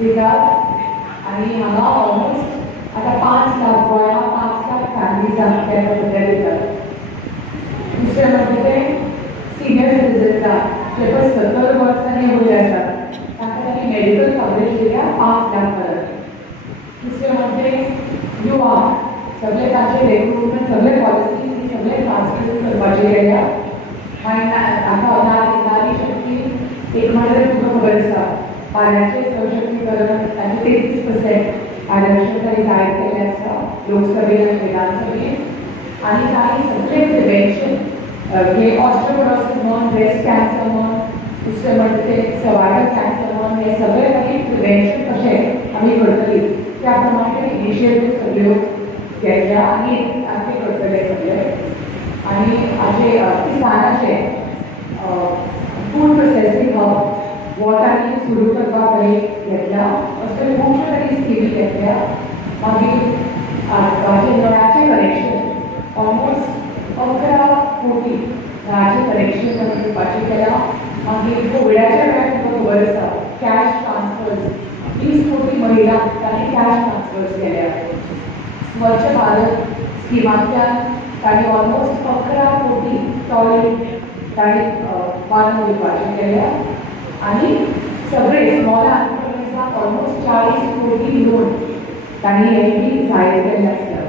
दितात आणि हांगा ऑलमोस्ट आता 5 लाख गोंया 5 लाख फॅमिलीजांक ते सध्या दितात. दुसरे म्हणजे ते सिनियर सिटीजन्सांक जे पळय 70 वर्सांनी वयर आसात तांकां तांणी मेडिकल कवरेज दिल्या 5 लाख पर्यंत. दुसरे म्हणजे युवा सगळे तांचे रिक्रुटमेंट सगळे पॉलिसीज सगळे ट्रान्सलेट करपाचे गेल्या. मागीर आतां नारी शक्ती एक म्हणल्यार तुका खबर आसा बायलांचें सशक्तीकरण तांचे 33% आरक्षण जाहीर केल्लें आसा लोकसभेन आनी विधानसभेन. आनी तांणी सगळे प्रिवेंशन हे ऑस्टियोपोरोसिस म्हण ब्रेस्ट कॅन्सर म्हण दुसरें म्हणजे ते सर्वायकल कॅन्सर म्हण हे सगळे तांणी प्रिवेंशन कशें आमी करतली त्या प्रमाणे इनिशिएटीव सगळ्यो घेतल्या आनी आमी करतले सगळे. आनी हाचे किसानाचे फूड प्रोसेसींग हब हो तांणी सुरू करपाक घेतल्या. अशे खुबश्यो तांणी स्किमी घेतल्या. मागीर हाचे नळाचें कनेक्शन ऑलमोस्ट 11 कोटी नळाचें कनेक्शन तांणी दिवपाचें केलां. मागीर कोविडाच्या वेळार तुका खबर आसा कॅश ट्रान्सफर्स 20 कोटी महिलांक तांणी कॅश ट्रान्सफर्स केल्या. स्वच्छ भारत स्किमांतल्यान तांणी ऑलमोस्ट 11 कोटी टॉयलेट तांणी बांदून दिवपाचें केल्या. आनी सगळे स्मॉल एंटरप्रायजांक ऑलमोस्ट 40 कोटी लोन तांणी हेंय जाहीर केल्ले आसता.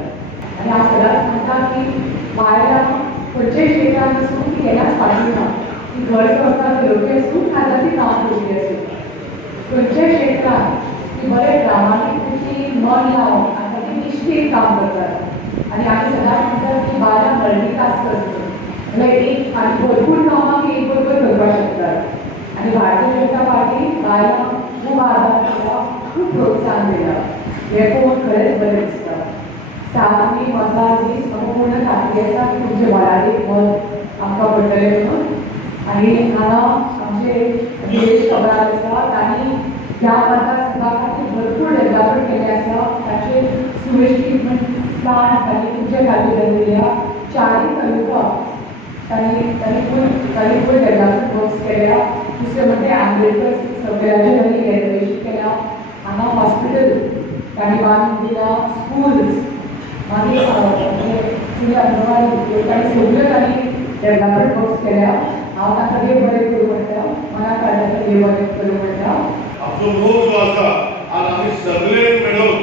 आनी हांव सदांच म्हणटा की बायलांक खंयच्याय क्षेत्रांत आसूं ती केन्नाच फाटीं ना. ती घर संवसार चलोवपी आसूं नाजाल्यार ती काम करपी आसूं खंयच्याय क्षेत्रांत ती बरें प्रामाणीकतेची मन लावन आनी ताची निश्टीन काम करतात. आनी आमी सदांच म्हणटात की बायलां मल्टीटास्क करतात म्हणल्यार एक आनी भरपूर कामां ती एक बरोबर करपाक शकतात. आनी भारतीय जनता पार्टी बायलांक खूब आदार दिला खूब प्रोत्साहन दिला हें पळोवन खरेंच बरें दिसता. 7 मे मतदार दीस म्हाका पूर्ण खात्री आसा की तुमचें भलायकेक मत आमकां पडटलें म्हणून. आनी हांगा आमचे गिरीश खबरार आसा तांणी ह्या मतदारसंघा खातीर भरपूर डेव्हलपमेंट केल्लें आसा. ताचे सुवेज ट्रिटमेंट प्लांट तांणी तुमचे खातीर दिल्या. 4 तालुका तांणी फूल डेव्हलपमेंट वर्क्स केल्या. दुसरें म्हणजे आंबेडकर सगळ्याचें तांणी रेनोवेशन केल्या. हांगा हॉस्पिटल तांणी बांदून दिला. स्कूल्स मागीर अंगणवाडी तांणी सगळ्यो तांणी डेव्हलपमेंट वर्क्स केल्या. हांव तांकां देव बरें करूं म्हणटा मना काळजाचें देव बरें करूं म्हणटा. आमचो मोग जो आसा आज आमी सगळे मेळून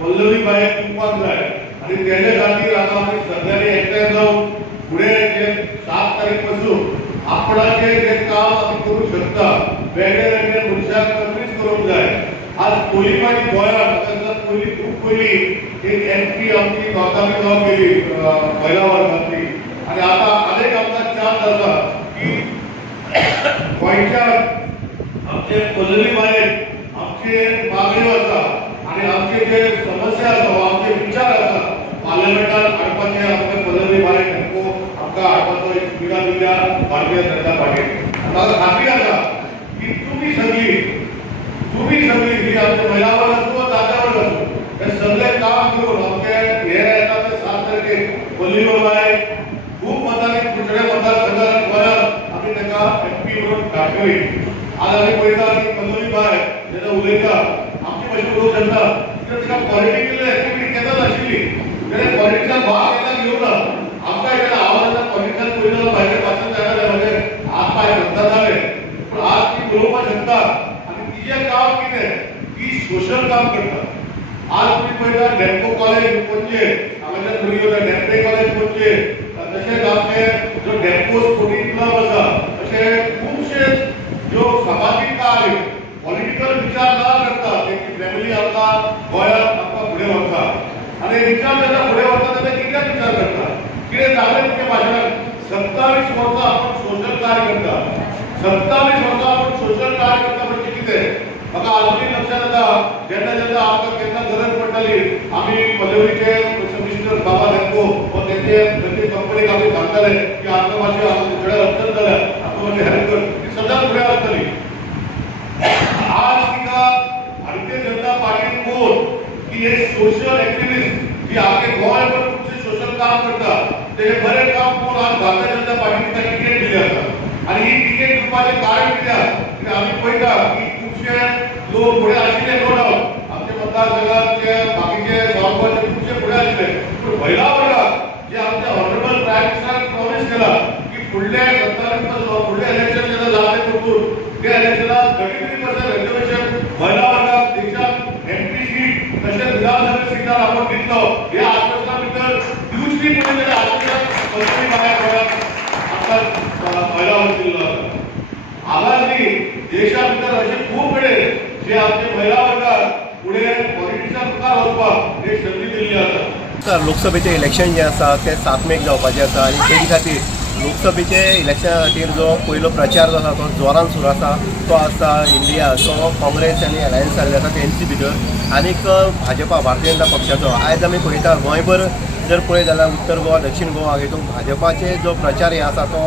पल्लवी बायेक तुंपाक जाय आनी तेजे खातीर आतां आमी सगळ्यांनी एकठांय जावन फुडें जे 7 तारीख पासून आपणाचें जें काम आमी करूंक शकता वेगळे वेगळे मनशाक कन्वीन्स करूंक जाय. आज पयलीं मागीर गोंयांत पयलीं खूब पयलीं एक MP आमची नॉर्थांनी जावन गेली महिला वर्गांतली आनी आतां आनीक आमकां चान्स आसा की गोंयच्या आमचे पल्लवी बायेक आमचे मागण्यो आसा आनी आमचे जे समस्या आसा वा आमचे विचार आसा पार्लमेंटान हाडपाचे आमचे पल्लवी बायेक आमकां हाडपाचो एक सुविधा दिल्या भारतीय जनता पार्टीन. म्हाका खात्री आसा की तुमी सगळीं ही आमचे महिला वर्ग आसूं वा दादले वर्ग आसूं हे सगळे काम करून आमचे हे येता ते 7 तारखेक पल्लवी बायेक खूब मतांनी कुचडे मतदारसंघात गोंयांत आमी ताका MP म्हणून धाडटली. आज आमी पळयता की पल्लवी बाय जेन्ना उलयता आमची मातशी लोक जनता तिका पॉलिटिकल एक्टिविटी केन्ना नाशिल्ली तेणें पॉलिटिक्सान भाग केन्ना घेवं ना. आमकां जेन्ना हांव जेन्ना पॉलिटिक्सान पयलो भायर भाशण जाता जाल्यार म्हजे हात पांय धरता जाले पूण आज ती उलोवपाक शकता आनी तिजें काम कितें ती सोशल काम करता. आज तुमी पळयता डॅम्पो कॉलेज पणजे हांगाच्यान भुरगीं वता डॅम्पे कॉलेज पणजे तशेंच आमचे जो डॅम्पो स्पोर्टिंग क्लब आसा अशे खुबशे ज्यो सामाजीक कार्य पॉलिटिकल विचार ना करता तेची फॅमिली आमकां गोंयांत आमकां फुडें व्हरता आनी विचार जेन्ना फुडें व्हरता तेन्ना कित्याक विचार करता कितें जालें तुमच्या भाशणांत 27 वर्सां आपूण सोशल कार्य करता. 27 वर्सां आपूण सोशल कार्य करता म्हणजे कितें म्हाका आजूनय लक्षांत येता जेन्ना जेन्ना आमकां केन्ना गरज पडटाली आमी पल्लवीचे मिस्टर बाबा लेंको वा तेंचे कंपनीक आमी सांगताले की आमकां मातशें आमकां थोड्या अडचण जाल्या आमकां मातशें हेल्प कर ती सदांच फुडें आसतली. आज तिका भारतीय जनता पार्टीन कोण की एक सोशल एक्टिविस्ट जी आमचे गोंयभर खुबशे सोशल काम करता तेजे बरें काम कोण आज भारतीय जनता पार्टीन तिका टिकेट दिली आसा आनी ही टिकेट दिवपाचें कारण कित्याक आमी पळयता की खुबशे लोक फुडें आशिल्ले नो डावट आमचे मतदारसंघाचे बाकीचे गांवचे खुबशे फुडें आशिल्ले पूण महिला वर्गाक जे आमच्या ऑनरेबल प्रायम मिनिस्टरान प्रॉमिस केला की फुडले 27 फुडले इलेक्शन जेन्ना जातले पळोवन त्या इलेक्शनात 33% रिजर्वेशन महिला वर्गाक देशात एमपी सीट तशेंच विधानसभा सीटार आपण दितलो हे आश्वासना भितर दिवची पडलेले आश्वासन मंत्री बाया गोंयांत आतां महिला वर्ग दिल्लो आसा हांगासली देशा भितर अशे खूब कडेन जे आमचे महिला वर्गाक फुडें पॉलिटिक्सा मुखार वचपाक एक संदी दिल्ली आसा. लोकसभेचें इलेक्शन जें आसा तें 7 मेक जावपाचें आसा आनी तेजे खातीर लोकसभेचे इलेक्शना खातीर जो पयलो प्रचार जो आसा तो जोरान सुरू आसा तो आसा इंडिया तो काँग्रेस आनी अलायन्स जाल्ले आसा तेंचे भितर आनीक भाजपा भारतीय जनता पक्षाचो आयज आमी पळयता गोंयभर जर पळयत जाल्यार उत्तर गोवा दक्षिण गोवा हितून भाजपाचे जो प्रचार हे आसा तो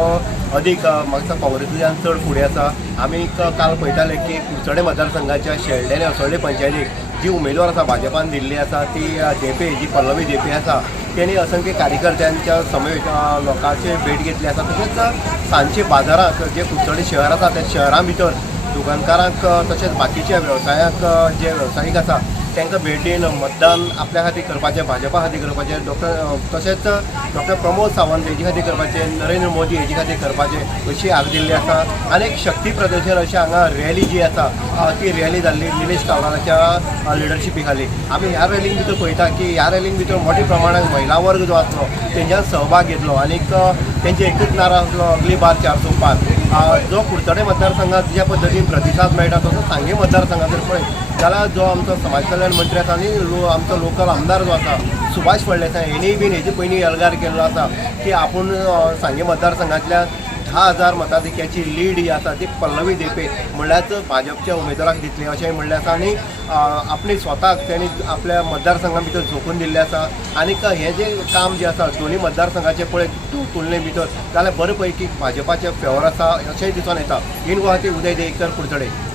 अदीक म्हाका दिसता काँग्रेसीच्यान चड फुडें आसा. आमी काल पळयताले की कुडचडे मतदारसंघाच्या शेल्डें आनी असोळडे पंचायतीक जी उमेदवार आसा भाजपान दिल्ली आसा ती जेपे जी पल्लवी जेपे आसा तेणी असंख्य कार्यकर्त्यांच्या समेत लोकांचे भेट घेतली आसा. तशेंच सांजचे बाजाराक जे कुडचडे शहर आसा त्या शहरां भितर दुकानकारांक तशेंच बाकीच्या वेवसायाक जे वेवसायीक आसा तांकां भेट दिवन मतदान आपल्या खातीर करपाचें भाजपा खातीर करपाचें तशेंच डॉक्टर प्रमोद सावंत हेजे खातीर करपाचें नरेंद्र मोदी हेजे खातीर करपाचें अशी हाक दिल्ली आसा. आनी एक शक्ती प्रदर्शन अशें हांगा रॅली जी आसा ती रॅली जाल्ली निलेश कावराच्या लिडरशिपी खाली. आमी ह्या रॅलीक भितर पळयता की ह्या रॅलीक भितर मोठ्या प्रमाणात महिला वर्ग जो आसलो तेंच्यान सहभाग घेतलो आनीक तेंचे एकूच नारा आसलो अगली बार 405. जो कुडचडे मतदारसंघात ज्या पद्दतीन प्रतिसाद मेळटा तसो सांगे मतदारसंघात जर पळयत जाल्यार जो आमचो समाज कल्याण मंत्री आसा आनी आमचो लोकल आमदार जो आसा सुभाष फळदेसाय हेणीय बीन हेजे पयलीं एल्गार केल्लो आसा की आपूण सांगे मतदारसंघातल्या 10,000 मताधिक्याची लीड ही आसा ती पल्लवी देपे म्हणल्यार भाजपच्या उमेदवाराक दितली अशें म्हणलें आसा. आनी आपणी स्वताक तेणी आपल्या मतदारसंघा भितर झोकून दिल्लें आसा. आनीक हें जें काम जें आसा दोनी मतदारसंघाचें पळयत तुलने भितर जाल्यार बरे पैकी भाजपाचें फेवर आसा अशेंय दिसून येता. इन गुवाहाटी उदय देयकर कुडचडे.